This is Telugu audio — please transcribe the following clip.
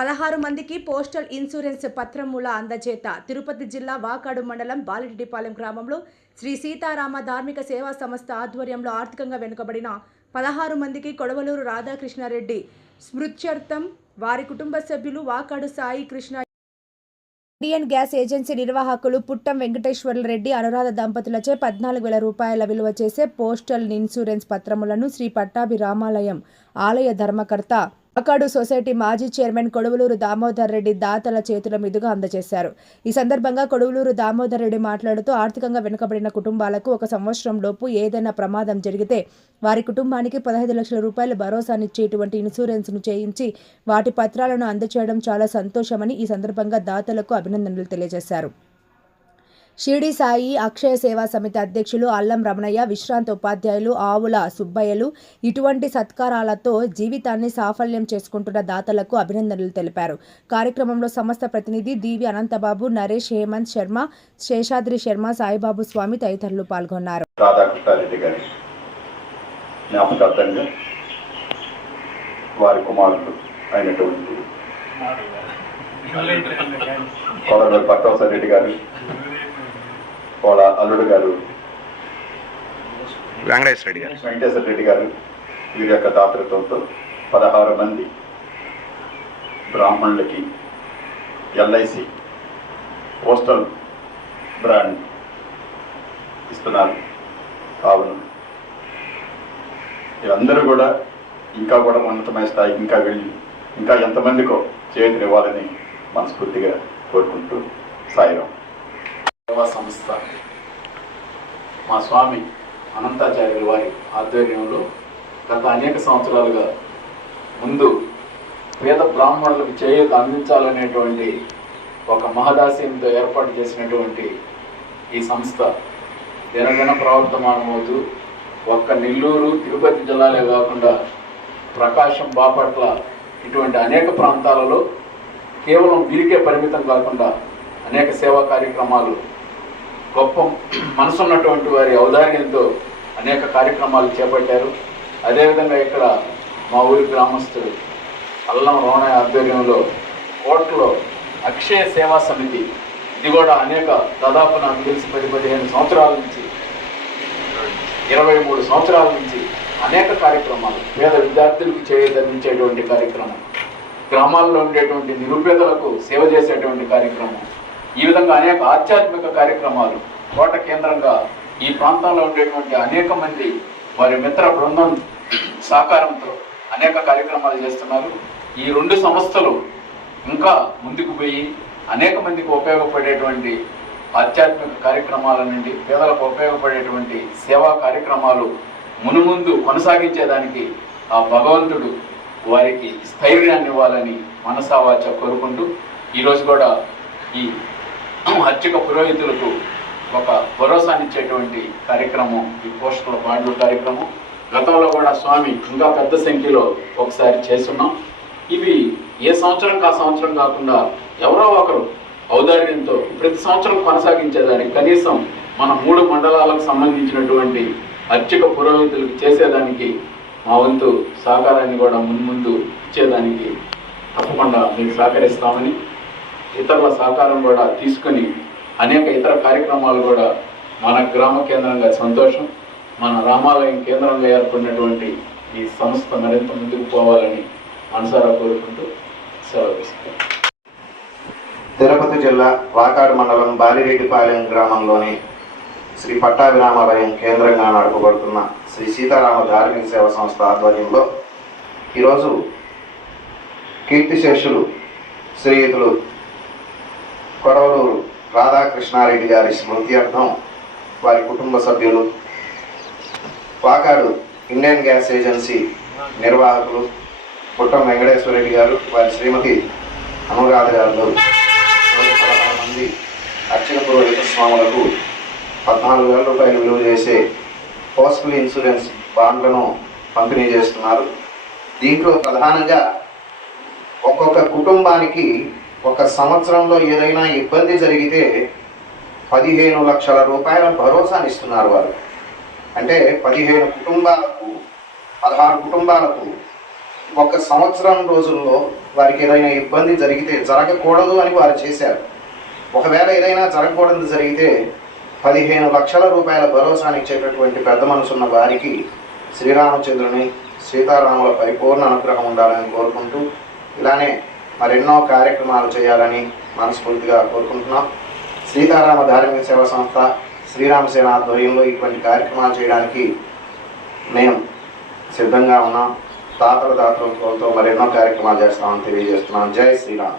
పదహారు మందికి పోస్టల్ ఇన్సూరెన్స్ పత్రముల అందజేత తిరుపతి జిల్లా వాకాడు మండలం బాలిరెడ్డిపాలెం గ్రామంలో శ్రీ సీతారామ ధార్మిక సేవా సంస్థ ఆధ్వర్యంలో ఆర్థికంగా వెనుకబడిన పదహారు మందికి కొడవలూరు రాధాకృష్ణారెడ్డి స్మృత్యర్థం వారి కుటుంబ సభ్యులు Vakadu Sai Krishna Indian gas agency నిర్వాహకులు పుట్టం వెంకటేశ్వర్ల రెడ్డి అనురాధ దంపతులచే పద్నాలుగు వేల రూపాయల విలువ చేసే పోస్టల్ ఇన్సూరెన్స్ పత్రములను శ్రీ పట్టాభి రామాలయం ఆలయ ధర్మకర్త అకాడు సొసైటీ మాజీ చైర్మన్ కొడవలూరు దామోదర్ రెడ్డి దాతల చేతుల మీదుగా అందజేశారు. ఈ సందర్భంగా కొడవలూరు దామోదర్ రెడ్డి మాట్లాడుతూ ఆర్థికంగా వెనుకబడిన కుటుంబాలకు ఒక సంవత్సరం లోపు ఏదైనా ప్రమాదం జరిగితే వారి కుటుంబానికి పదహైదు లక్షల రూపాయల భరోసానిచ్చే ఇటువంటి ఇన్సూరెన్స్ను చేయించి వాటి పత్రాలను అందచేయడం చాలా సంతోషమని ఈ సందర్భంగా దాతలకు అభినందనలు తెలియజేశారు. షిరిడి సాయి అక్షయ సేవా సమితి అధ్యక్షులు అల్లం రమణయ్య విశ్రాంత ఉపాధ్యాయులు ఆవుల సుబ్బయ్యలు ఇటువంటి సత్కారాలతో జీవితాన్ని సాఫల్యం చేసుకుంటున్న దాతలకు అభినందనలు తెలిపారు. కార్యక్రమంలో సంస్థ ప్రతినిధి దీవి అనంతబాబు నరేష్ హేమంత్ శర్మ శేషాద్రి శర్మ సాయిబాబు స్వామి తదితరులు పాల్గొన్నారు. వారి కుమారుడు అయినటువంటి కోడలూరు పట్టవసారి రెడ్డి గారు వాళ్ళ అల్లుడు గారు. వెంకటేశ్వర రెడ్డి గారు. వెంకటేశ్వర రెడ్డి గారు వీరి యొక్క దాతృత్వంతో పదహారు మంది బ్రాహ్మణులకి ఎల్ఐసి పోస్టల్ బ్రాండ్ ఇస్తున్నారు. కావున వీళ్ళందరూ కూడా ఇంకా కూడా ఉన్నతమైన స్థాయికి ఇంకా వెళ్ళి ఇంకా ఎంతమందికో చేతినివ్వాలని మనస్ఫూర్తిగా కోరుకుంటూ సాయిరాం. సేవా సంస్థ. మా స్వామి అనంతాచార్యుల వారి ఆధ్వర్యంలో గత అనేక సంవత్సరాలుగా ముందు పేద బ్రాహ్మణులకు చేయూత అందించాలనేటువంటి ఒక మహదాశయంతో ఏర్పాటు చేసినటువంటి ఈ సంస్థ దినదిన ప్రవర్తమానమవుతూ ఒక్క నెల్లూరు తిరుపతి జిల్లాలే కాకుండా ప్రకాశం బాపట్ల ఇటువంటి అనేక ప్రాంతాలలో కేవలం వీరికే పరిమితం కాకుండా అనేక సేవా కార్యక్రమాలు గొప్ప మనసున్నటువంటి వారి ఔదార్యంతో అనేక కార్యక్రమాలు చేపట్టారు. అదేవిధంగా ఇక్కడ మా ఊరి గ్రామస్తుడు అల్లం రోణ ఆధ్వర్యంలో కోటలో అక్షయ సేవా సమితి ఇది కూడా అనేక దాదాపు నాకు తెలిసి పది పదిహేను సంవత్సరాల నుంచి ఇరవై మూడు సంవత్సరాల నుంచి అనేక కార్యక్రమాలు పేద విద్యార్థులకు చేయదందించేటువంటి కార్యక్రమం గ్రామాల్లో ఉండేటువంటి నిరుపేదలకు సేవ చేసేటువంటి కార్యక్రమం. ఈ విధంగా అనేక ఆధ్యాత్మిక కార్యక్రమాలు కోట కేంద్రంగా ఈ ప్రాంతంలో ఉండేటువంటి అనేక మంది వారి మిత్ర బృందం సహకారంతో అనేక కార్యక్రమాలు చేస్తున్నారు. ఈ రెండు సంస్థలు ఇంకా ముందుకు పోయి అనేక మందికి ఉపయోగపడేటువంటి ఆధ్యాత్మిక కార్యక్రమాల నుండి పేదలకు ఉపయోగపడేటువంటి సేవా కార్యక్రమాలు మునుముందు కొనసాగించేదానికి ఆ భగవంతుడు వారికి స్థైర్యాన్ని ఇవ్వాలని మనసావాచ కోరుకుంటూ ఈరోజు కూడా ఈ అర్చక పురోహితులకు ఒక భరోసానిచ్చేటువంటి కార్యక్రమం ఈ పోషకుల పాటల కార్యక్రమం. గతంలో కూడా స్వామి ఇంకా పెద్ద సంఖ్యలో ఒకసారి చేస్తున్నాం. ఇవి ఏ సంవత్సరం కా సంవత్సరం కాకుండా ఎవరో ఒకరు ఔదార్యంతో ప్రతి సంవత్సరం కొనసాగించేదానికి కనీసం మన మూడు మండలాలకు సంబంధించినటువంటి అర్చక పురోహితులకు చేసేదానికి మా వంతు సహకారాన్ని కూడా మున్ముందు ఇచ్చేదానికి తప్పకుండా మీకు సహకరిస్తామని ఇతరుల సహకారం కూడా తీసుకొని అనేక ఇతర కార్యక్రమాలు కూడా మన గ్రామ కేంద్రంగా సంతోషం మన రామాలయం కేంద్రంగా ఏర్పడినటువంటి ఈ సంస్థ మరింత ముందుకు పోవాలని మనసారా కోరుకుంటూ సెలవు తిరుపతి జిల్లా వాకాడు మండలం బాలిరెడ్డిపాలెం గ్రామంలోని శ్రీ పట్టాభిరామాలయం కేంద్రంగా నడపబడుతున్న శ్రీ సీతారామ ధార్మిక సేవ సంస్థ ఆధ్వర్యంలో ఈరోజు కీర్తిశేషులు శ్రీయుతులు కొడవలూరు రాధాకృష్ణారెడ్డి గారి స్మృతి అర్థం వారి కుటుంబ సభ్యులు వాకాడు ఇండియన్ గ్యాస్ ఏజెన్సీ నిర్వాహకులు పుట్టం వెంకటేశ్వర రెడ్డి గారు వారి శ్రీమతి అనురాధ గారు మంది అర్చన పురోహిత స్వాములకు పద్నాలుగు వేల రూపాయలు విలువ చేసే పోస్టల్ ఇన్సూరెన్స్ బాండ్లను పంపిణీ చేస్తున్నారు. దీంట్లో ప్రధానంగా ఒక్కొక్క కుటుంబానికి ఒక సంవత్సరంలో ఏదైనా ఇబ్బంది జరిగితే పదిహేను లక్షల రూపాయల భరోసానిస్తున్నారు వారు అంటే పదిహేను కుటుంబాలకు పదహారు కుటుంబాలకు ఒక సంవత్సరం రోజుల్లో వారికి ఏదైనా ఇబ్బంది జరిగితే జరగకూడదు అని వారు చేశారు. ఒకవేళ ఏదైనా జరగకూడదు జరిగితే పదిహేను లక్షల రూపాయల భరోసాని ఇచ్చేటటువంటి పెద్ద మనసున్న వారికి శ్రీరామచంద్రుని సీతారాముల పరిపూర్ణ అనుగ్రహం ఉండాలని కోరుకుంటూ ఇలానే మరెన్నో కార్యక్రమాలు చేయాలని మనస్ఫూర్తిగా కోరుకుంటున్నాం. సీతారామ ధార్మిక సేవా సంస్థ శ్రీరామసేన ఆధ్వర్యంలో ఇటువంటి కార్యక్రమాలు చేయడానికి మేము సిద్ధంగా ఉన్నాం. తాతల తాతలతో మరెన్నో కార్యక్రమాలు చేస్తామని తెలియజేస్తున్నాం. జై శ్రీరామ్.